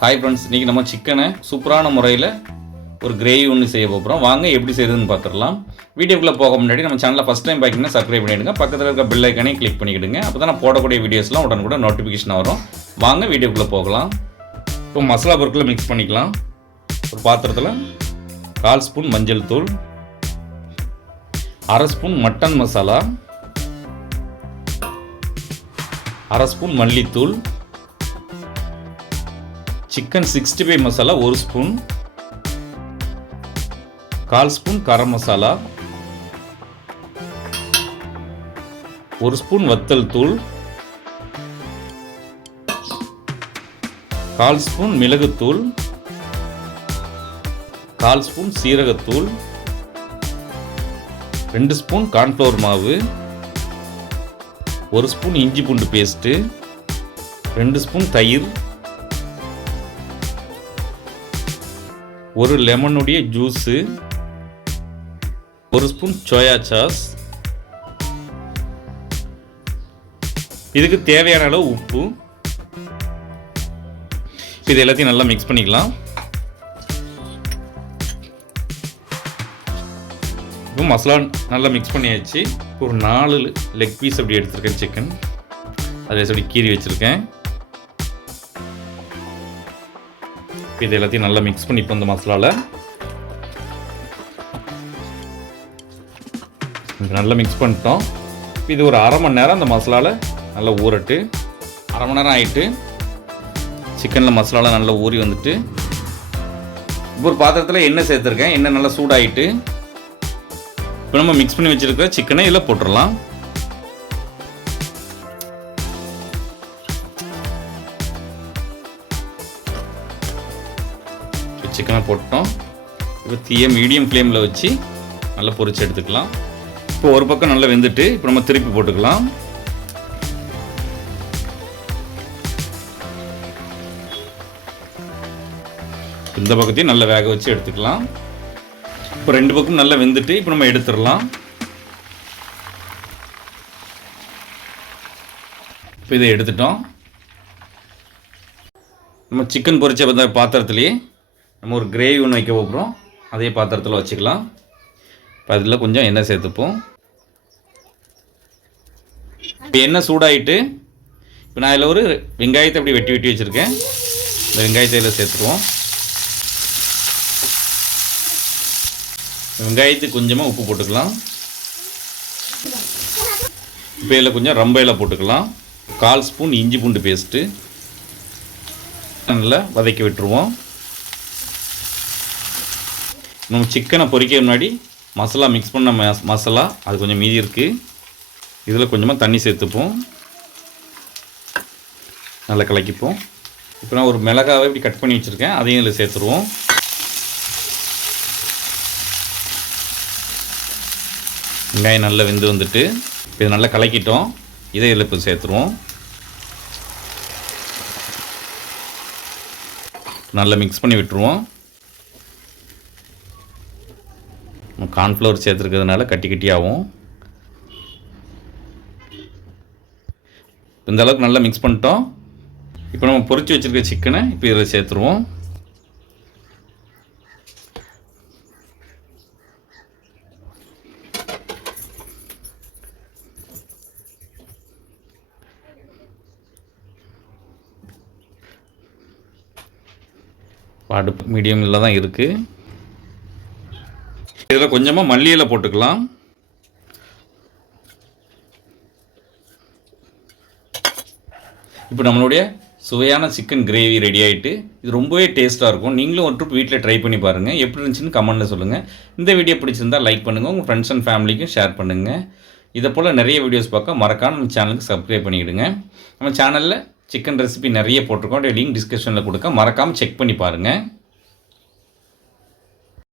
Hi friends இன்றைக்கி நம்ம சிக்கனை சூப்பரான முறையில் ஒரு கிரேவி ஒன்று செய்ய போகிறோம் வாங்க எப்படி செய்யுதுன்னு பார்த்துடலாம் வீடியோக்குள்ளே போக முன்னாடி நம்ம சேனலில் ஃபஸ்ட் டைம் பார்க்கிங்கன்னா சப்ஸ்கிரைப் பண்ணிவிடுங்க பக்கத்தில் இருக்க பெல் ஐக்கனையும் கிளிக் பண்ணிக்கிடுங்க. அப்போ தான் நான் போடக்கூடிய வீடியோஸ்லாம் உடனுக்குடன் நோட்டிஃபிகேஷன் வரும். வாங்க வீடியோக்குள்ளே போகலாம். இப்போ மசாலா பொருட்களை மிக்ஸ் பண்ணிக்கலாம். ஒரு பாத்திரத்தில் கால் ஸ்பூன் மஞ்சள் தூள் அரை ஸ்பூன் மட்டன் மசாலா அரை ஸ்பூன் மல்லித்தூள் சிக்கன் சிக்ஸ்டி ஃபைவ் மசாலா ஒரு ஸ்பூன். கால் ஸ்பூன் கரம் மசாலா. ஒரு ஸ்பூன் வத்தல் தூள். கால் ஸ்பூன் மிளகுத்தூள் கால் ஸ்பூன் சீரகத்தூள் ரெண்டு ஸ்பூன் கார்ன்ஃப்ளவர் மாவு. ஒரு ஸ்பூன் இஞ்சி பூண்டு பேஸ்ட்டு. ரெண்டு ஸ்பூன் தயிர். ஒரு லெமனுடைய ஜூஸு ஒரு ஸ்பூன் சோயா சாஸ். இதுக்கு தேவையான அளவு உப்பு. இது எல்லாத்தையும் நல்லா மிக்ஸ் பண்ணிக்கலாம். இப்போ மசாலா நல்லா மிக்ஸ் பண்ணியாச்சு. ஒரு நாலு லெக் பீஸ் அப்படி எடுத்திருக்கேன் சிக்கன் அதை சொல்லி கீறி வச்சுருக்கேன். இது எல்லாத்தையும் நல்லா மிக்ஸ் பண்ணிப்போம் இந்த மசாலாவில் நல்லா மிக்ஸ் பண்ணிட்டோம். இது ஒரு அரை மணி நேரம் அந்த மசாலாவில் நல்லா ஊறட்டு. அரை மணி நேரம் ஆகிட்டு சிக்கனில் மசாலாவில் நல்லா ஊறி வந்துட்டு இப்போ ஒரு பாத்திரத்தில் எண்ணெய் சேர்த்துருக்கேன். எண்ணெய் நல்லா சூடாகிட்டு இப்போ நம்ம மிக்ஸ் பண்ணி வச்சுருக்க சிக்கனை இதில் போட்டுடலாம் சிக்கனை போட்டோம். இப்போ தீயை மீடியம் ஃப்ளேமில் வச்சு நல்லா பொரிச்சு எடுத்துக்கலாம். இப்போ ஒரு பக்கம் நல்லா வெந்துட்டு இப்போ நம்ம திருப்பி போட்டுக்கலாம். இந்த பக்கத்தையும் நல்லா வேக வச்சு எடுத்துக்கலாம். இப்போ ரெண்டு பக்கம் நல்லா வெந்துட்டு இப்போ நம்ம எடுத்துடலாம். இப்போ இதை எடுத்துட்டோம். நம்ம சிக்கன் பொரிச்ச பாத்திரத்துலேயே நம்ம ஒரு கிரேவி ஒன்று வைக்க போகிறோம் அதே பாத்திரத்தில் வச்சுக்கலாம். இப்போ அதில் கொஞ்சம் எண்ணெய் சேர்த்துப்போம். இப்போ எண்ணெய் சூடாயிட்டு இப்போ நான் இதில் ஒரு வெங்காயத்தை அப்படி வெட்டி வெட்டி வச்சுருக்கேன். இந்த வெங்காயத்தை இதில் சேர்த்துருவோம் வெங்காயத்துக்கு கொஞ்சமாக உப்பு போட்டுக்கலாம். இப்போ இதில் கொஞ்சம் ரம்பையில் போட்டுக்கலாம். கால் ஸ்பூன் இஞ்சி பூண்டு பேஸ்ட்டு. நல்லா வதக்கி விட்டுருவோம். நம்ம சிக்கனை பொரிக்க முன்னாடி மசாலா மிக்ஸ் பண்ண ம மசாலா அது கொஞ்சம் மீதி இருக்குது இதில் கொஞ்சமாக தண்ணி சேர்த்துப்போம். நல்லா கலக்கிப்போம். இப்போ நான் ஒரு மிளகாவை இப்படி கட் பண்ணி வச்சுருக்கேன். அதையும் இதில் சேர்த்துருவோம். வெங்காயம் நல்லா வெந்து வந்துட்டு இதை நல்லா கலக்கிட்டோம். இதை இதில் இப்போ சேர்த்துருவோம். நல்லா மிக்ஸ் பண்ணி விட்டுருவோம். கார்ன்ஃப்ளவர் சேர்த்துருக்கிறதுனால கட்டி கட்டியாகும் இந்த அளவுக்கு நல்லா மிக்ஸ் பண்ணிட்டோம். இப்போ நம்ம பொரிச்சு வச்சுருக்க சிக்கனை இப்போ இதில் சேர்த்துருவோம். அடுப்பு இல்லை தான் இருக்குது அதில் கொஞ்சமாக மல்லியில் போட்டுக்கலாம். இப்போ நம்மளுடைய சுவையான சிக்கன் கிரேவி ரெடி ஆகிட்டு இது ரொம்பவே டேஸ்ட்டாக இருக்கும். நீங்களும் ஒரு ட்ரிப் வீட்டில் ட்ரை பண்ணி பாருங்கள் எப்படி இருந்துச்சுன்னு கமெண்ட்டில் சொல்லுங்கள் இந்த வீடியோ பிடிச்சிருந்தால் லைக் பண்ணுங்கள் உங்கள் ஃப்ரெண்ட்ஸ் அண்ட் ஃபேமிலிக்கும் ஷேர் பண்ணுங்கள் இதை போல் நிறைய வீடியோஸ் பார்க்க மறக்காம நம்ம சேனலுக்கு சப்ஸ்கிரைப் பண்ணிவிடுங்க நம்ம சேனலில் சிக்கன் ரெசிபி நிறைய போட்டிருக்கோம். லிங்க் டிஸ்கிரிப்ஷனில் கொடுக்க மறக்காமல் செக் பண்ணி பாருங்கள்